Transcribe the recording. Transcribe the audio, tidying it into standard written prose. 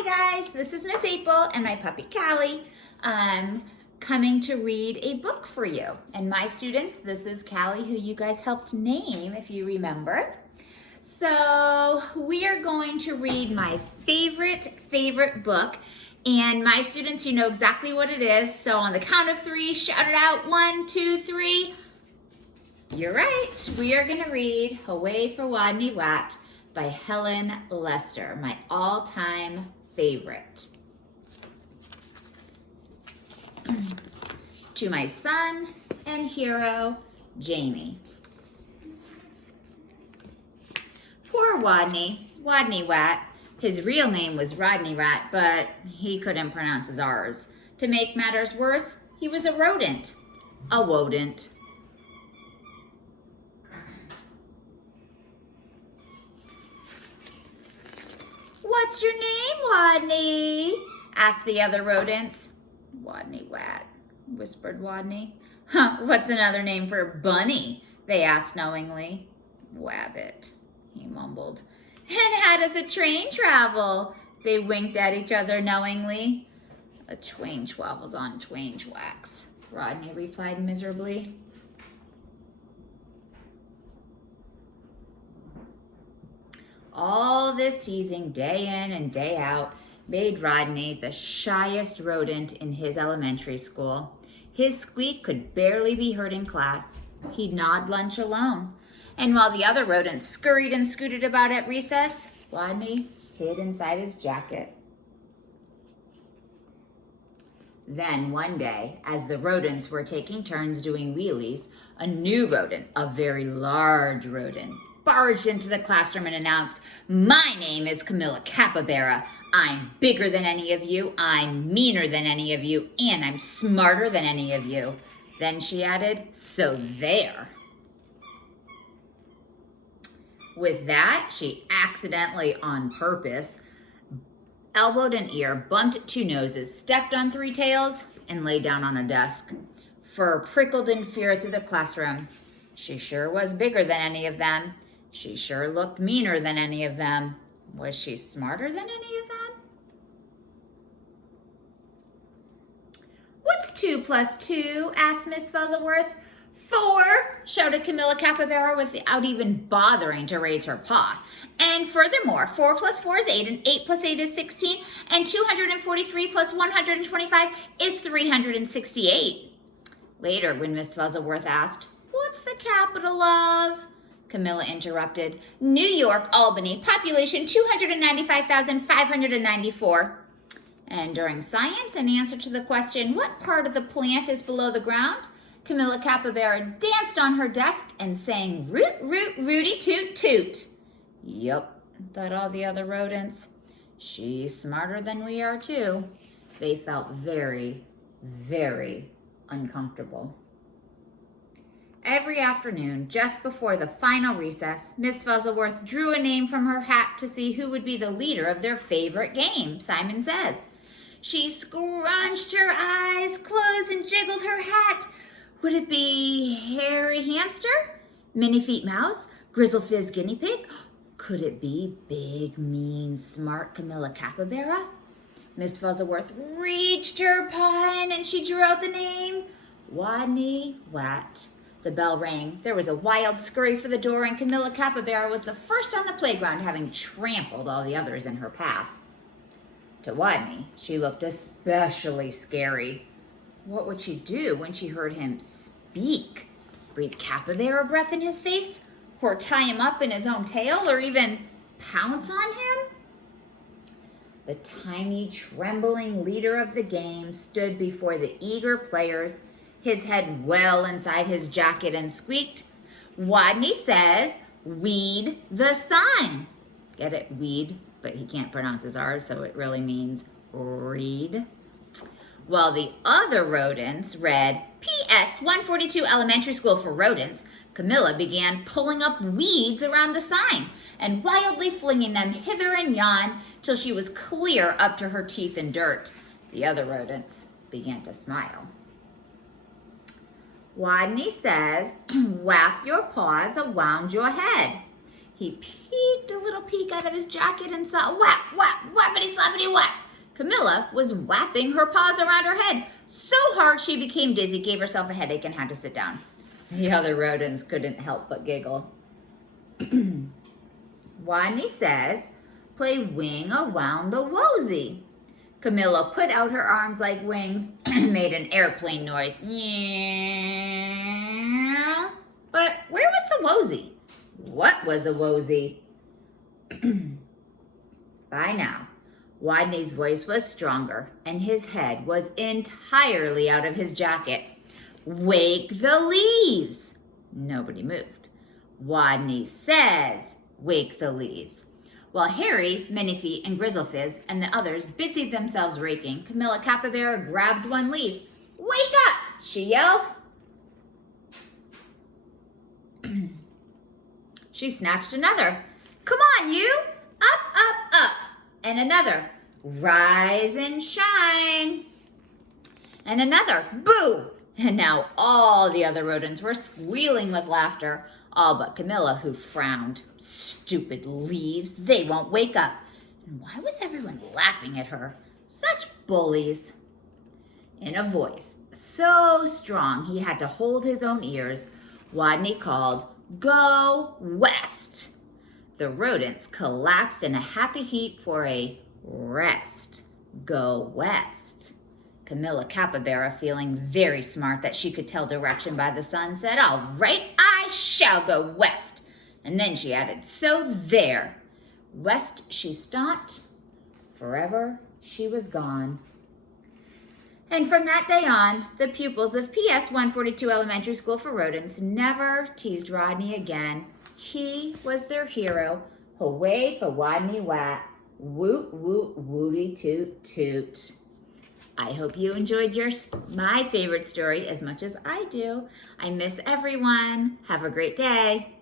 Hi guys, this is Miss Apel and my puppy Callie. I'm coming to read a book for you. And my students, this is Callie, who you guys helped name, if you remember. So we are going to read my favorite book. And my students, you know exactly what it is. So on the count of three, shout it out. 1, 2, 3. You're right. We are going to read Hooway For Wodney Wat by Helen Lester, my all-time favorite. To my son and hero, Jamie. Poor Wodney Wat. His real name was Rodney Rat, but he couldn't pronounce his R's. To make matters worse, he was a rodent. A wodent. "What's your name, Wodney?" asked the other rodents. "Wodney Wat," whispered Wodney. "Huh, what's another name for bunny?" they asked knowingly. "Wabbit," he mumbled. "And how does a train travel?" they winked at each other knowingly. "A twain travels on twain tracks," Rodney replied miserably. All this teasing day in and day out made Rodney the shyest rodent in his elementary school. His squeak could barely be heard in class. He'd gnawed lunch alone. And while the other rodents scurried and scooted about at recess, Wodney hid inside his jacket. Then one day, as the rodents were taking turns doing wheelies, a new rodent, a very large rodent, barged into the classroom and announced, "My name is Camilla Capybara. I'm bigger than any of you, I'm meaner than any of you, and I'm smarter than any of you." Then she added, "So there." With that, she accidentally, on purpose, elbowed an ear, bumped 2 noses, stepped on 3 tails, and lay down on a desk. Fur prickled in fear through the classroom. She sure was bigger than any of them. She sure looked meaner than any of them. Was she smarter than any of them? "What's 2 plus 2? Asked Miss Fuzzleworth. "4, shouted Camilla Capybara without even bothering to raise her paw. "And furthermore, 4 plus 4 is 8, and 8 plus 8 is 16, and 243 plus 125 is 368. Later, when Miss Fuzzleworth asked, "What's the capital of?" Camilla interrupted, "New York, Albany, population 295,594. And during science, in answer to the question, "What part of the plant is below the ground?" Camilla Capybara danced on her desk and sang, "Root, root, rooty, toot, toot." Yup, thought all the other rodents. She's smarter than we are too. They felt very, very uncomfortable. Every afternoon, just before the final recess, Miss Fuzzleworth drew a name from her hat to see who would be the leader of their favorite game, Simon Says. She scrunched her eyes closed and jiggled her hat. Would it be Hairy Hamster? Minnie Feet Mouse? Grizzle Fizz Guinea Pig? Could it be Big, Mean, Smart Camilla Capybara? Miss Fuzzleworth reached her paw in and she drew out the name, Wodney Wat. The bell rang. There was a wild scurry for the door, and Camilla Capybara was the first on the playground, having trampled all the others in her path. To Wodney, she looked especially scary. What would she do when she heard him speak? Breathe capybara breath in his face? Or tie him up in his own tail? Or even pounce on him? The tiny, trembling leader of the game stood before the eager players, his head well inside his jacket, and squeaked, "Wodney says, weed the sign." Get it? Weed, but he can't pronounce his R's, so it really means read. While the other rodents read, "P.S. 142 Elementary School for Rodents," Camilla began pulling up weeds around the sign and wildly flinging them hither and yon till she was clear up to her teeth in dirt. The other rodents began to smile. "Wodney says, wrap your paws around your head. He peeked a little peek out of his jacket and saw whap, whap, whappity slappity whap. Camilla was whapping her paws around her head so hard she became dizzy, gave herself a headache, and had to sit down. The other rodents couldn't help but giggle. Wodney says, play wing around the wosy. Camilla put out her arms like wings and made an airplane noise. But where was the wosy? What was a wosy? By now, Wodney's voice was stronger and his head was entirely out of his jacket. Wake the leaves. Nobody moved. Wodney says, wake the leaves. While Harry, Minifeet, and Grizzlefizz and the others busied themselves raking, Camilla Capybara grabbed one leaf. Wake up, she yelled. She snatched another. Come on, you! Up, up, up! And another. Rise and shine! And another. Boo! And now all the other rodents were squealing with laughter, all but Camilla, who frowned. Stupid leaves, they won't wake up. And why was everyone laughing at her? Such bullies. In a voice so strong he had to hold his own ears, Wodney called, Go west! The rodents collapsed in a happy heap for a rest. Go west. Camilla Capybara, feeling very smart that she could tell direction by the sun, said, All right, I shall go west. And then she added, So there. West she stopped. Forever she was gone. And from that day on, the pupils of PS 142 Elementary School for Rodents never teased Wodney again. He was their hero. Hooway for Wodney Wat. Woot, woot, wooty, toot, toot. I hope you enjoyed my favorite story as much as I do. I miss everyone. Have a great day.